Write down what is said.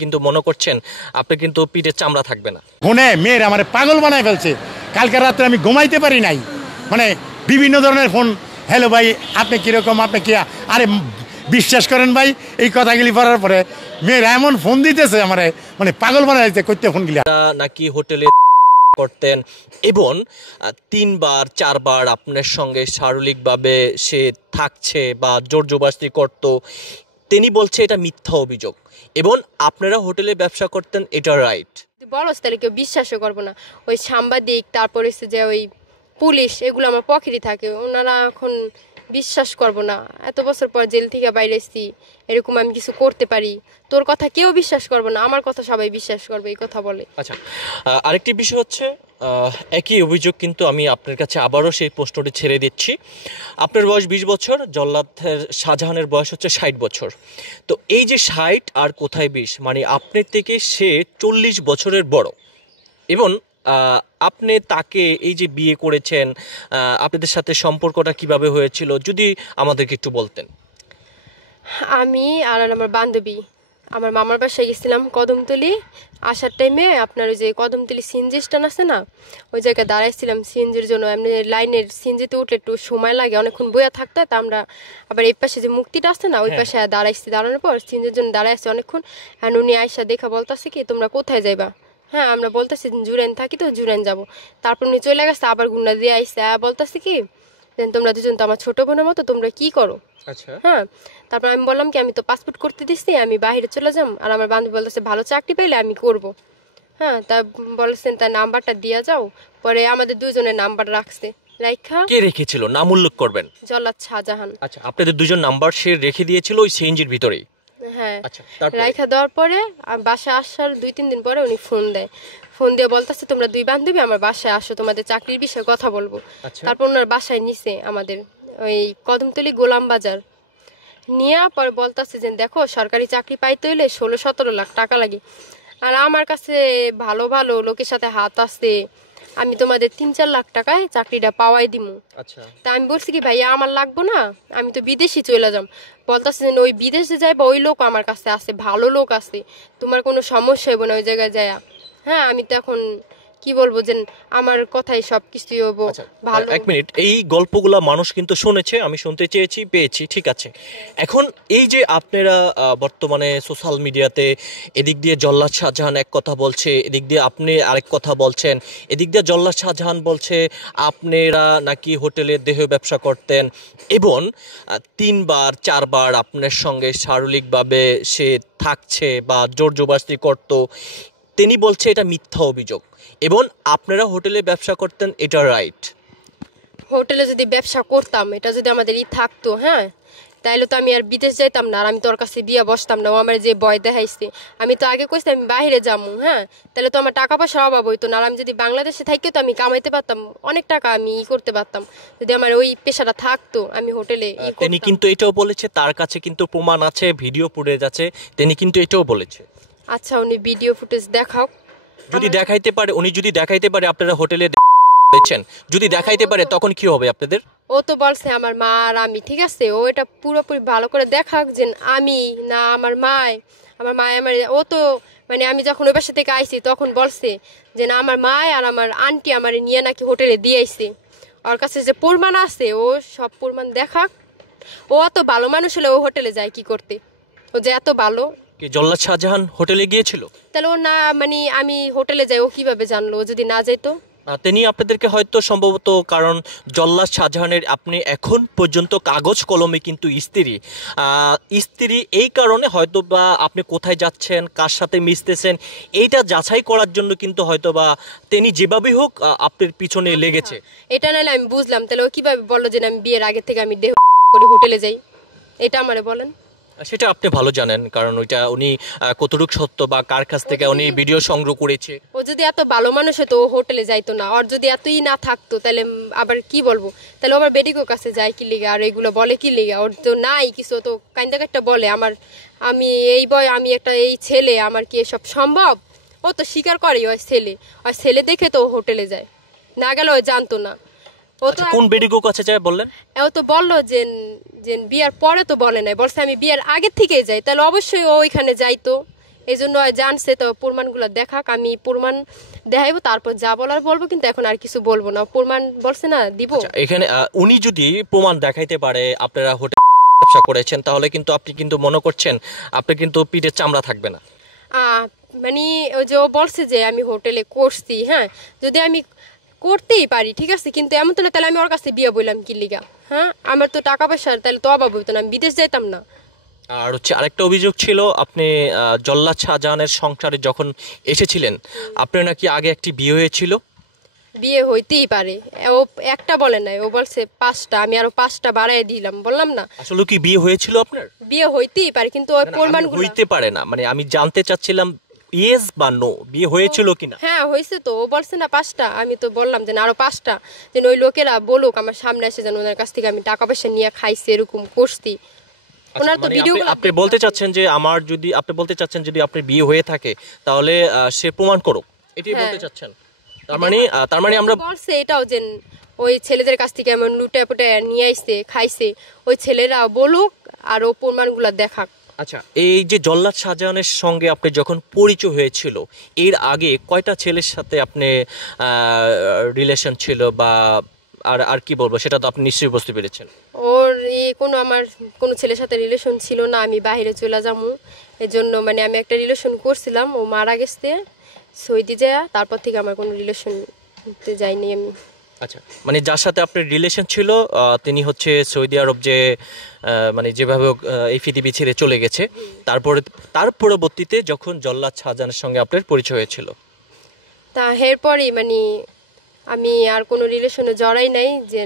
কিন্তু মনে করছেন আপনি কিন্তু পিঠের চামড়া থাকবে না। ফোনে মেয়ের আমার পাগল বানায় ফেলছে। কালকে রাত্রে আমি ঘুমাইতে পারি নাই, মানে বিভিন্ন ধরনের ফোন। হ্যালো ভাই, আপনি কীরকম, আপনি কি, আরে বিশ্বাস করেন ভাই, এই কথাগুলি পড়ার পরে মেয়েরা এমন ফোন দিতেছে আমার, মানে পাগল বানায় দিতে করতে ফোনগুলি। নাকি হোটেলে করতেন এবং 3 বার 4 বার আপনার সঙ্গে শারীরিকভাবে সে থাকছে বা জোর জবরদস্তি করত, তিনি বলছে এটা মিথ্যা অভিযোগ এবং আপনারা হোটেলে ব্যবসা করতেন, এটা রাইট? বলস তাহলে কেউ বিশ্বাসও করবো না। ওই সাংবাদিক, তারপরে যে ওই পুলিশ, এগুলো আমার পকেটে থাকে, ওনারা এখন বিশ্বাস করবো না। এত বছর পর জেল থেকে বাইরে এসেছি, এরকম আমি কিছু করতে পারি, তোর কথা কেউ বিশ্বাস করবো না, আমার কথা সবাই বিশ্বাস করবে, এই কথা বলে। আচ্ছা, আরেকটি বিষয় হচ্ছে একই অভিযোগ, কিন্তু আমি আপনার কাছে আবারও সেই প্রশ্নটি ছেড়ে দিচ্ছি। আপনার বয়স 20 বছর, জল্লাদের শাহজাহানের বয়স হচ্ছে 60 বছর। তো এই যে 60 আর কোথায় 20, মানে আপনার থেকে সে 40 বছরের বড় এবং আপনি তাকে এই যে বিয়ে করেছেন, আপনাদের সাথে সম্পর্কটা কিভাবে হয়েছিল যদি আমাদেরকে একটু বলতেন। আমি আর আমার বান্ধবী আমার মামার বাসায় গেছিলাম কদমতলি। আসার টাইমে আপনার ওই যে কদমতলি সিএনজি স্ট্যান্ড আছে না, ওই জায়গায় দাঁড়াইছিলাম সিএনজির জন্য। এমনি লাইনের সিএনজিতে উঠলে একটু সময় লাগে, অনেকক্ষণ বইয়া থাকতে। তা আমরা আবার এই পাশে যে মুক্তিটা আছে না, ওই পাশে দাঁড়াইছি। দাঁড়ানোর পর সিএনজির জন্য দাঁড়াই আসছি অনেকক্ষণ। হ্যাঁ, উনি আয়সা দেখা বলতেছে কি, তোমরা কোথায় যাইবা? হ্যাঁ, আমরা বলতেছি জুরাইন থাকি, তো জুরাইন যাবো। তারপর উনি চলে গেছে, আবার গুন্ডা দিয়ে আইসে বলতেছে কি, তোমরা দুজন তো আমার ছোট বোনের মতো, তোমরা কি করো? আচ্ছা, হ্যাঁ। তারপর আমি বললাম কি, আমি তো পাসপোর্ট করতে দিচ্ছি, আমি বাইরে চলে যাম। আর আমার বান্ধবী বলতেছে ভালো চাকরি পাইলে আমি করব। হ্যাঁ, তা বলেছেন তার নাম্বারটা দিয়া যাও। পরে আমাদের দুজনের নাম্বার রাখছে। রাইখা কে রেখেছিল, নাম উল্লেখ করবেন? জল্লাদ শাহজাহান। আচ্ছা, আপনাদের দুজন নাম্বার সে রেখে দিয়েছিল ওই সিএনজির ভিতরেই? হ্যাঁ। আচ্ছা, রাইখা দেওয়ার পরে বাসায় আসার 2-3 দিন পরে উনি ফোন দেয়। ফোন দিয়ে বলতেছে তোমরা দুই বান্ধবী আমার বাসায় আসো, তোমাদের চাকরির বিষয়ে কথা বলবো। তারপর ওনার বাসায় নিছে আমাদের, ওই কদমতলি গোলাম বাজার নিয়ে। পরে বলতেছে যে দেখো, সরকারি চাকরি পাইতে হইলে 16-17 লাখ টাকা লাগে। আর আমার কাছে ভালো ভালো লোকের সাথে হাত আছে, আমি তোমাদের 3-4 লাখ টাকায় চাকরিটা পাওয়াই দিমু। আচ্ছা, তা আমি বলছি কি ভাইয়া, আমার লাগবো না, আমি তো বিদেশি চলে যাম। বলতেছে যে ওই বিদেশে যাইবা, ওই লোক আমার কাছে আছে, ভালো লোক আছে, তোমার কোনো সমস্যা হইব না ওই জায়গায় যায়। হ্যাঁ, আমি তো এখন কি বলবো, যে আমার কথাই সবকিছুই হবো ভালো। এক মিনিট, এই গল্পগুলা মানুষ কিন্তু শুনেছে, আমি শুনতে চেয়েছি, পেয়েছি, ঠিক আছে। এখন এই যে আপনারা বর্তমানে সোশ্যাল মিডিয়াতে এদিক দিয়ে জল্লাদ শাহজাহান এক কথা বলছে, এদিক দিয়ে আপনি আরেক কথা বলছেন, এদিক দিয়ে জল্লাদ শাহজাহান বলছে আপনারা নাকি হোটেলে দেহ ব্যবসা করতেন এবং 3 বার 4 বার আপনার সঙ্গে শারীরিকভাবে সে থাকছে বা জোর জবরদস্তি করত, তিনি বলছে এটা মিথ্যা অভিযোগ এবং আপনারা হোটেলে ব্যবসা করতেন, এটা রাইট? হোটেলে যদি ব্যবসা করতাম, এটা যদি আমাদের থাকতো, হ্যাঁ, তাইলে তো আমি আর বিদেশ যাইতাম না, আর আমি তোর কাছে বিয়ে বসতাম না। ও আমার যে ভয় দেখাইছে, আমি তো আগে কইছি আমি বাইরে যাবো, হ্যাঁ, তাহলে তো আমার টাকা পয়সার অভাব হইতো না। আর আমি যদি বাংলাদেশে থাকি তো আমি কামাইতে পারতাম অনেক টাকা, আমি করতে পারতাম যদি আমার ওই পেশাটা থাকতো। আমি হোটেলে তিনি কিন্তু এটাও বলেছে, তার কাছে কিন্তু প্রমাণ আছে, ভিডিও ফুটেজ আছে, তিনি কিন্তু এটাও বলেছে। আচ্ছা, উনি ভিডিও ফুটেজ দেখাও, যদি দেখাইতে পারে, উনি যদি দেখাইতে পারে আপনারা হোটেলে যদি দেখাইতে পারে, তখন কি হবে আপনাদের? ও তো বলছে আমার মা আর আমি, ঠিক আছে, ও এটা পুরোপুরি ভালো করে দেখাক যে আমি না আমার মায়, আমার মায় আমার, ও তো মানে আমি যখন ওই পাশে থেকে আইছি তখন বলছে যে না আমার মায় আর আমার আন্টি আমার নিয়ে নাকি হোটেলে দিয়ে আইছে। ওর কাছে যে প্রমাণ আছে, ও সব প্রমাণ দেখাক। ও এত ভালো মানুষ হলে ও হোটেলে যায় কি করতে? ও যে এত ভালো। কি জল্লাদ শাহজাহান হোটেলে গিয়েছিল? তাহলে ও না, মানে আমি হোটেলে যাই ও কিভাবে জানলো? ও যদি না যাইতো? তিনি আপনাদেরকে হয়তো সম্ভবত, কারণ জল্লাদ শাহজাহানের আপনি এখন পর্যন্ত কাগজ কলমে কিন্তু স্ত্রী, এই কারণে হয়তো বা আপনি কোথায় যাচ্ছেন, কার সাথে মিশতেছেন, এইটা যাচাই করার জন্য কিন্তু হয়তো বা তিনি যেভাবেই হোক আপনার পিছনে লেগেছে। এটা নাহলে আমি বুঝলাম, তাহলে ও কিভাবে বললো যে আমি বিয়ের আগে থেকে আমি দেহ করে হোটেলে যাই? এটা আমারে বলেন। সেটা আপনি ভালো জানেন, কারণ ওইটা উনি কতটুকু সত্য বা কার কাছ থেকে উনি ভিডিও সংগ্রহ করেছে। ও যদি এত ভালো মানুষ হতো ও হোটেলে যাইতো না। আর যদি এতই না থাকতো তাহলে আবার কি বলবো, তাহলে আবার বেডিকোর কাছে যায় কি লিগা, আর এগুলো বলে কি লিগা? ওর তো নাই কিছু, তো কাইন্দা একটা বলে আমি এই বয়, আমি একটা এই ছেলে, আমার কি এসব সম্ভব? ও তো স্বীকার করে ওই ছেলে, আর ছেলে দেখে তো হোটেলে যায়, না গেলে ও জানতো না। ও তো কোন বেডিকোর কাছে যায় বললেন? ও তো বললো যে বিয়ার পরে তো বলে নাই, বলছে আমি বিয়ার আগের থেকেই যাই, তাহলে অবশ্যই ও ওইখানে যাইতো। এই জন্য জানছে, তো প্রমাণগুলো দেখাক, আমি প্রমাণ দেখাইবো, তারপর যা বলার বলবো, কিন্তু এখন আর কিছু বলবো না। প্রমাণ বলছে না দিব। আচ্ছা, এখানে উনি যদি প্রমাণ দেখাইতে পারে আপনারা হোটেল ব্যবসা করেছেন, তাহলে কিন্তু আপনি কিন্তু মনে করছেন আপনি কিন্তু পিঠের চামড়া থাকবে না। মানে ওই যে ও বলছে যে আমি হোটেলে করছি, হ্যাঁ, যদি আমি করতেই পারি ঠিক আছে, কিন্তু এমন তো না তাহলে আমি ওর কাছে বিয়ে বললাম কি লিগা? হ্যাঁ, আমার তো টাকা পয়সার তাহলে তো অভাব হইতো না, আমি বিদেশ যাইতাম না। আর হচ্ছে আরেকটা অভিযোগ ছিল, আপনি জল্লাদ শাহজাহানের সংসারে যখন এসেছিলেন, আপনার নাকি আগে একটি বিয়ে হয়েছিল। বিয়ে হইতেই পারে, ও একটা বলে নাই, ও বলছে 5টা, আমি আরো 5টা বাড়াই দিলাম, বললাম না। আসলে কি বিয়ে হয়েছিল আপনার? বিয়ে হইতেই পারে, কিন্তু ওই প্রমাণগুলো হইতে পারে না, মানে আমি জানতে চাচ্ছিলাম ইয়েস বা নো, বিয়ে হয়েছিল কিনা। হ্যাঁ হয়েছে তো, ও বলছে না 5টা, আমি তো বললাম যে না আরো 5টা, যেন ওই লোকেরা বলুক আমার সামনে এসে, যেন ওনার কাছ থেকে আমি টাকা পয়সা নিয়ে খাইছি, এরকম করছি। ওনার তো মানে ভিডিও আপনি বলতে চাচ্ছেন যে আপনি বলতে চাচ্ছেন যদি আপনার বিয়ে হয়ে থাকে তাহলে সে প্রমাণ করুক, এটাই বলতে চাচ্ছেন? তার মানে আমরা বলছে এটাও যে ওই ছেলেদের কাছ থেকে এমন লুটে পুটে নিয়ে আইছে খাইছে, ওই ছেলেরা বলুক আর ও প্রমাণগুলো দেখাক। আচ্ছা, এই যে জল্লাদ শাহজাহানের সঙ্গে আপনি যখন পরিচয় হয়েছিল, এর আগে কয়টা ছেলের সাথে আপনি রিলেশন ছিল, বা আর আর কি বলবো, সেটা তো আপনি নিশ্চয়ই বুঝতে পেরেছেন। ওর আমার কোনো ছেলের সাথে রিলেশন ছিল না, আমি বাইরে চলে যাবো এই জন্য, মানে আমি একটা রিলেশন করছিলাম, ও মারা গেছে সৌদি যায়, তারপর থেকে আমার কোনো রিলেশন যাইনি আমি। আচ্ছা, মানে যার সাথে আপনার রিলেশন ছিল তিনি হচ্ছে সৌদি আরব, যে মানে যেভাবে হোক, এই পৃথিবী ছেড়ে চলে গেছে, তার পরবর্তীতে যখন জল্লাদ শাহজাহানের সঙ্গে আপনার পরিচয় হয়েছিল। তা এরপরই মানে আমি আর কোনো রিলেশনে জড়াই নাই যে